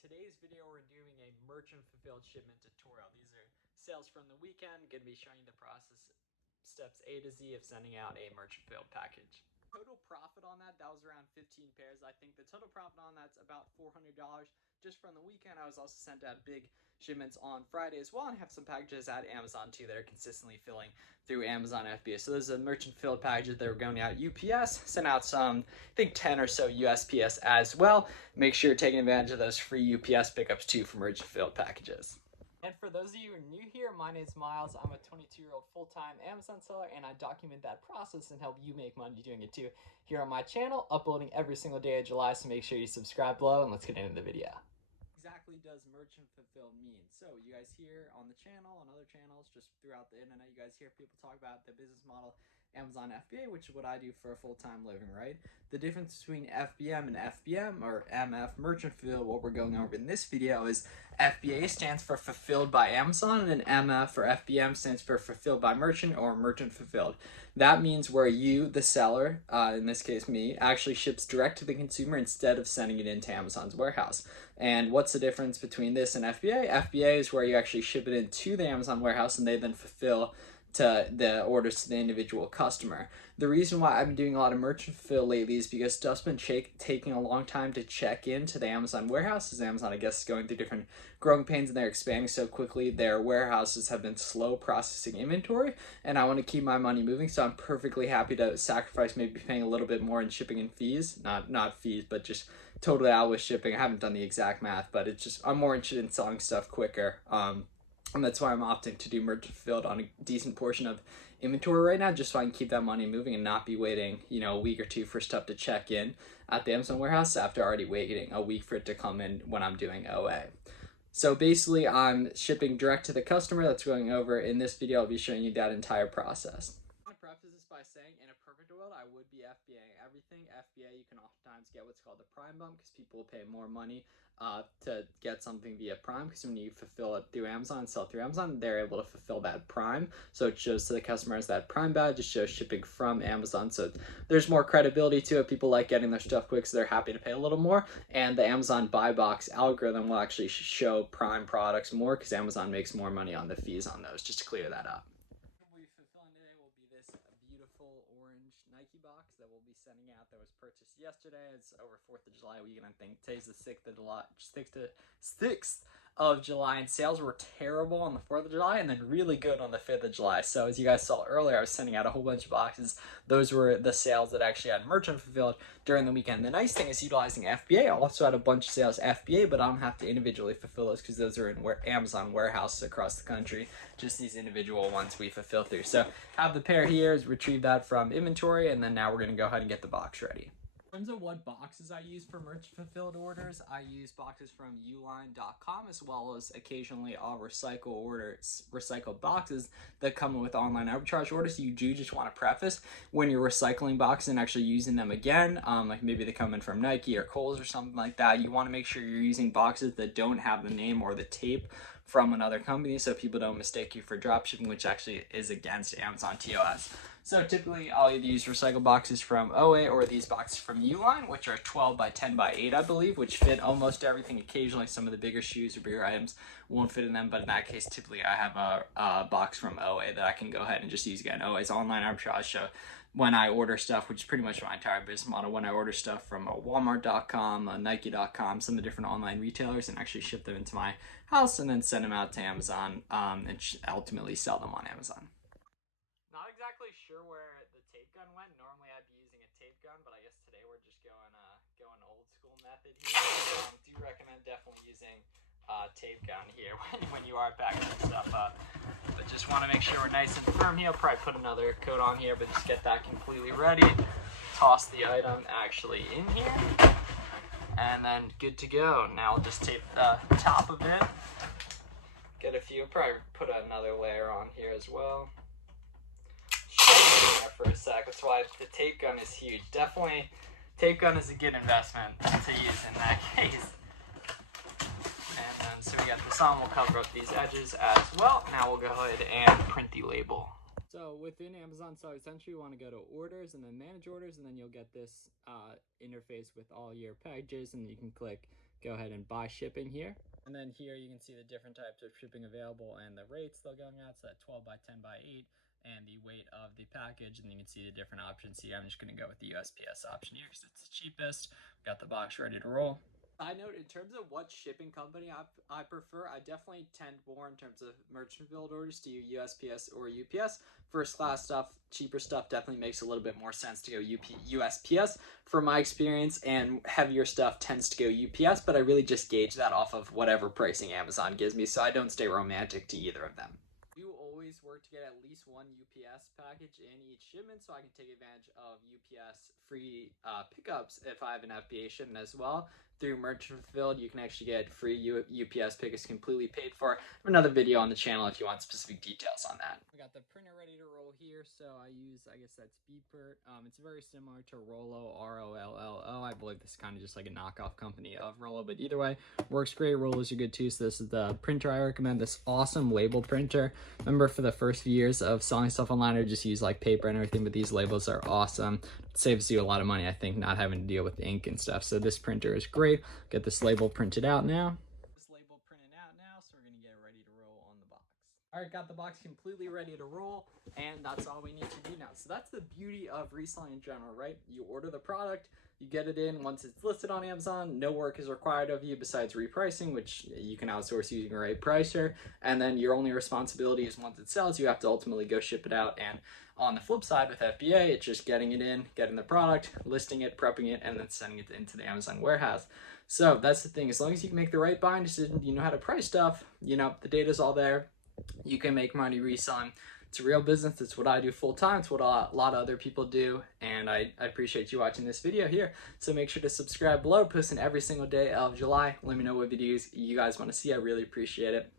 today's video, we're doing a merchant fulfilled shipment tutorial. These are sales from the weekend. Going to be showing you the process, steps A to Z of sending out a merchant fulfilled package. Total profit on that was around 15 pairs. I think the total profit on that's about $400 just from the weekend. I was also sent out big shipments on Friday as well, and have some packages at Amazon too that are consistently filling through Amazon FBA. So this is a merchant fulfilled package that were going out UPS, sent out some, I think 10 or so USPS as well. Make sure you're taking advantage of those free UPS pickups too for merchant fulfilled packages. And for those of you who are new here, my name is Miles. I'm a 22-year-old full-time Amazon seller, and I document that process and help you make money doing it too here on my channel, uploading every single day of July, so make sure you subscribe below, and let's get into the video. Exactly does merchant fulfilled mean? So you guys hear on the channel, on other channels, just throughout the internet, you guys hear people talk about the business model Amazon FBA, which is what I do for a full-time living, right? The difference between FBM and FBM, or MF, merchant fulfilled, what we're going over in this video is FBA stands for fulfilled by Amazon, and MF or FBM stands for fulfilled by merchant or merchant fulfilled. That means where you, the seller, in this case me, actually ships direct to the consumer instead of sending it into Amazon's warehouse. And what's the difference between this and FBA? FBA is where you actually ship it into the Amazon warehouse and they then fulfill to the orders to the individual customer. The reason why I've been doing a lot of merchant fulfill lately is because stuff's been taking a long time to check into the Amazon warehouse, as Amazon, I guess, is going through different growing pains and they're expanding so quickly. Their warehouses have been slow processing inventory, and I want to keep my money moving, so I'm perfectly happy to sacrifice maybe paying a little bit more in shipping and fees, not fees, but just totally out with shipping. I haven't done the exact math, but it's just, I'm more interested in selling stuff quicker. And that's why I'm opting to do merchant fulfilled on a decent portion of inventory right now, just so I can keep that money moving and not be waiting, a week or two for stuff to check in at the Amazon warehouse after already waiting a week for it to come in when I'm doing OA. So basically, I'm shipping direct to the customer. That's going over. In this video, I'll be showing you that entire process. I'm going to preface this by saying, in a perfect world, I would be FBA everything. FBA, you can oftentimes get what's called a prime bump because people will pay more money to get something via Prime, because when you fulfill it through Amazon, sell through Amazon, they're able to fulfill that Prime. So it shows to the customer as that Prime badge. It shows shipping from Amazon. So there's more credibility to it. People like getting their stuff quick, so they're happy to pay a little more. And the Amazon buy box algorithm will actually show Prime products more because Amazon makes more money on the fees on those, just to clear that up. What we'll be fulfilling today will be this beautiful orange Nike box that we'll be sending out that was purchased yesterday. It's over 4th of July weekend, I think. Today's the 6th of July, 6th of July, and sales were terrible on the 4th of July and then really good on the 5th of July. So as you guys saw earlier, I was sending out a whole bunch of boxes. Those were the sales that actually had merchant fulfilled during the weekend. The nice thing is utilizing FBA. I also had a bunch of sales FBA, but I don't have to individually fulfill those because those are in Amazon warehouses across the country. Just these individual ones we fulfill through. So have the pair here, retrieve that from inventory, and then now we're going to go ahead and get the box ready. In terms of what boxes I use for merchant fulfilled orders, I use boxes from uline.com, as well as occasionally I'll recycle boxes that come with online arbitrage orders. You do just want to preface when you're recycling boxes and actually using them again, like maybe they come in from Nike or Kohl's or something like that. You want to make sure you're using boxes that don't have the name or the tape from another company, so people don't mistake you for dropshipping, which actually is against Amazon TOS. So typically I'll either use recycle boxes from OA or these boxes from Uline, which are 12 by 10 by 8, I believe, which fit almost everything. Occasionally some of the bigger shoes or bigger items won't fit in them, but in that case, typically I have a box from OA that I can go ahead and just use again. OA's online arbitrage, so when I order stuff, which is pretty much my entire business model, when I order stuff from Walmart.com, Nike.com, some of the different online retailers, and actually ship them into my house and then send them out to Amazon and ultimately sell them on Amazon. Not exactly sure where the tape gun went. Normally I'd be using a tape gun, but I guess today we're just going old school method here. Do recommend definitely using tape gun here when you are packing stuff up. But just want to make sure we're nice and firm here. I'll probably put another coat on here, but just get that completely ready. Toss the item actually in here, and then good to go. Now I'll just tape the top of it. Get a few, probably put another layer on here as well. There for a sec. That's why the tape gun is huge. Definitely, tape gun is a good investment to use in that case. And then, so we got this on, we'll cover up these edges as well. Now we'll go ahead and print the label. So within Amazon Seller Central, you want to go to orders and then manage orders, and then you'll get this interface with all your packages, and you can click go ahead and buy shipping here. And then here you can see the different types of shipping available and the rates they're going out. So that 12 by 10 by 8 and the weight of the package. And you can see the different options here. I'm just going to go with the USPS option here because it's the cheapest. Got the box ready to roll. I note in terms of what shipping company I prefer, I definitely tend more in terms of merchant build orders to USPS or UPS. First class stuff, cheaper stuff definitely makes a little bit more sense to go USPS from my experience, and heavier stuff tends to go UPS, but I really just gauge that off of whatever pricing Amazon gives me, so I don't stay romantic to either of them. You always work to get at least one UPS package in each shipment, so I can take advantage of UPS free pickups if I have an FBA shipment as well. Through Merchant Fulfilled, you can actually get free UPS pickups completely paid for. I have another video on the channel if you want specific details on that. We got the printer ready to roll here, so I use, I guess that's Beepert. It's very similar to Rollo, R-O-L-L-O. I believe this is kind of just like a knockoff company of Rollo, but either way, works great. Rollers are good too, so this is the printer I recommend, this awesome label printer. Remember, for the first few years of selling stuff online, I just use like paper and everything, but these labels are awesome. It saves you a lot of money, I think, not having to deal with ink and stuff. So this printer is great. Get this label printed out now. This label printed out now, so we're gonna get ready to roll on the box. All right, got the box completely ready to roll, and that's all we need to do now. So that's the beauty of reselling in general, right? You order the product, you get it in. Once it's listed on Amazon, no work is required of you besides repricing, which you can outsource using a rate pricer. And then your only responsibility is once it sells, you have to ultimately go ship it out. And on the flip side with FBA, it's just getting it in, getting the product, listing it, prepping it, and then sending it into the Amazon warehouse. So that's the thing. As long as you can make the right buying decision, you know how to price stuff, you know, the data's all there, you can make money reselling. It's a real business. It's what I do full time. It's what a lot of other people do. And I appreciate you watching this video here. So make sure to subscribe below. Posting every single day of July. Let me know what videos you guys want to see. I really appreciate it.